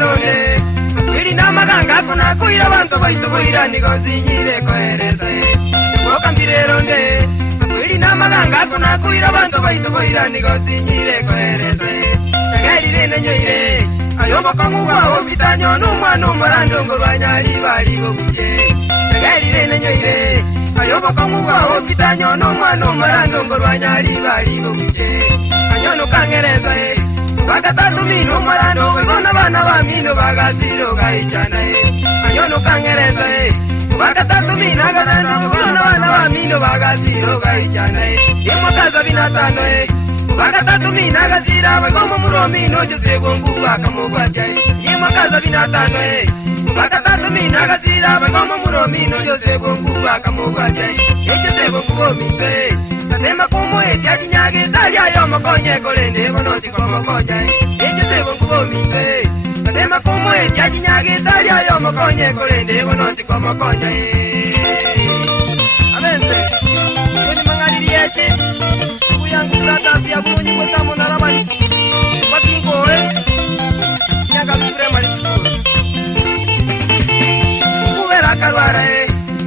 ronde Wili na maganga kuna kuira bantu baitu boira nigonzinyire kohereza Wakambire ronde Wili na maganga kuna kuira bantu baitu boira nigonzinyire kohereza Kageri rene nyoire Ayoba konguwa obitanyo numwana marando ngorwanya libali bobuche Kageri rene nyoire Ayoba konguwa obitanyo numwana marando ngorwanya libali bobuche Anyono kangereza Wakatatu mino marano wegona bana ba mino bagaziro gaichana Anyono kangereza Wakatatu mino agarano wegona bana ba mino bagaziro gaichana Yemotaza binatano Wakatatu mino agazira wegomo muro mino josebo nguwa kamogwaja Yemotaza binatano Wakatatu mino agazira wegomo muro mino josebo nguwa kamogwaja Josebo nguwa mito Katema kumu eti nyage tali ayo makonye kolende bonosi komokoja Josebo nguwa mito Katema kumu eti nyage tali ayo makonye kolende bonosi komokoja Amenze Kuni mangaliri eche Kuyangu bratasi ya guru nyugo tamo naramani Bakingo Nyaga primary school Kuvera karwara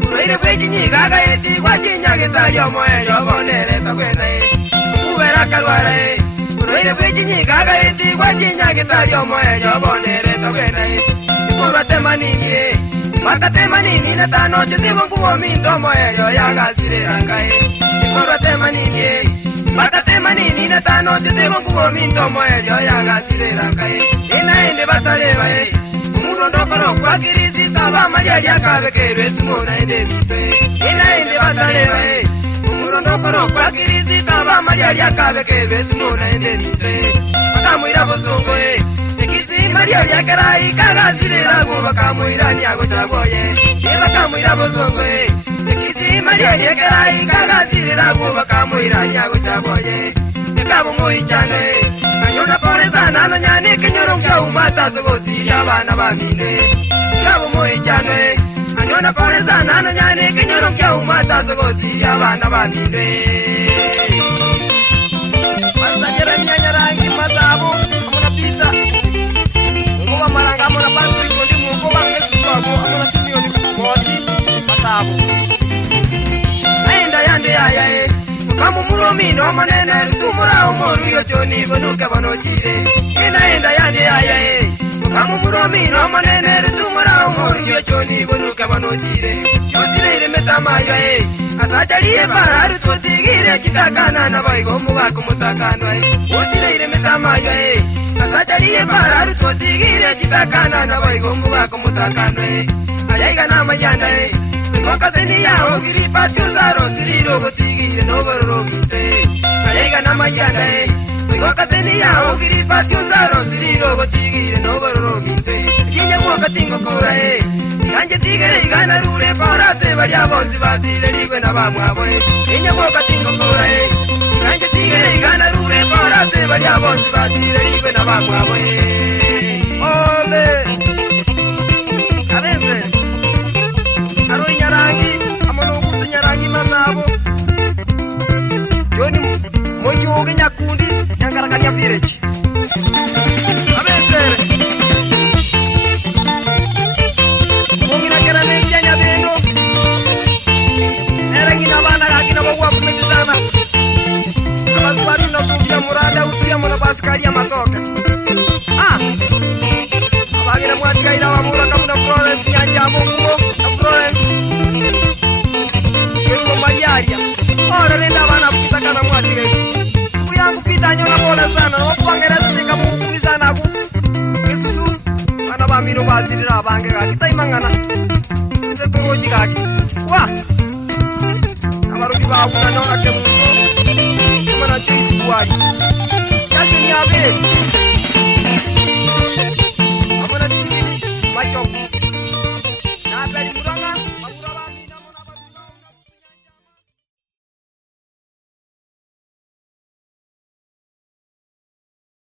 Uroire bweji nyigaga eti Wachinyage tali omo elio bonere takwena Kuvera karwara Uroire bweji nyigaga eti Wachinyage tali omo elio bonere takwena Kurwa temanini Maka temanini netano Josebo nguwa minto omo elio yagasire rangae Kurwa temanini Maka temanini netano Josebo nguwa minto omo elio yagasire rangae Inaende bataleba Umurondo kono kwa kirisi Taba mariali akabekerwe Simona ende mite Inaende bataleba Umurondo kono kwa kirisi Taba mariali akabekerwe Simona ende mite Bakamuira bozongo Ekisi mariali akarai Kagazire rago bakamuira niago chaboye Bakamuira bozongo Ekisi mariali akarai Kagazire rago bakamuira niago chaboye Ekabo muichane Anyona pole sana no nyane kenyoro kwa umata sogo siria bana ba mine Ekabo muichane Anyona pole sana no nyane kenyoro kwa umata sogo siria bana ba mine Masa Jeremia nyarangi masabo amona pita Ngoba maranga amona Patrick ndi mungo bangesu kwabo amona Simeoni kodi masabo Aenda yande aya Kamu muro mino manene Tumura umoru yochoni Bonuka bonochire Inaenda yande aya Kamu muro mino manene Tumura umoru yochoni Bonuka bonochire Yosire ire metamayo Asajalie para Rutotigire Chitakana na baigo muga kumutakano Yosire ire metamayo Asajalie para Rutotigire Chitakana na baigo muga kumutakano Ayaiga na mayanda Mwaka seni yao Giripa tiuzaro Siriro gotigire Nobororo mite Ayaiga na mayanda Mwaka seni yao Giripa tiuzaro Siriro gotigire Nobororo mite Jinya mwaka tingo kura Iganje tigere igana rure Pora se baria bonsi basire Ligwe na bamwabo Jinya mwaka tingo kura Iganje tigere igana rure Pora se baria bonsi basire Ligwe na bamwabo Ole Abenze Aro nyarangi Amonogutu nyarangi masabo Joni Moji oge nyakundi Nyangarakania village Abenzere Mungina kera mesia nyabendo Nerengina bana kakina bawa kumezi sana Abazuwatu na suvia murada Utuya mwana basikari ya masoka Abagina mwatika ila wamura Kamuna Florence Nyanjamo nguo Na Florence Kwenye mariaria Ora renda bana kutaka na mwatika Tuku yangu pita nyona bola sana Wapu wangereza tika mukumi sana aku Yesusu Mana bamiro bazirira abange kaki Taimangana Nise turoji kaki Wa Namaruki baakuna nona kemungo Sema na choisi buwagi Yasho ni abe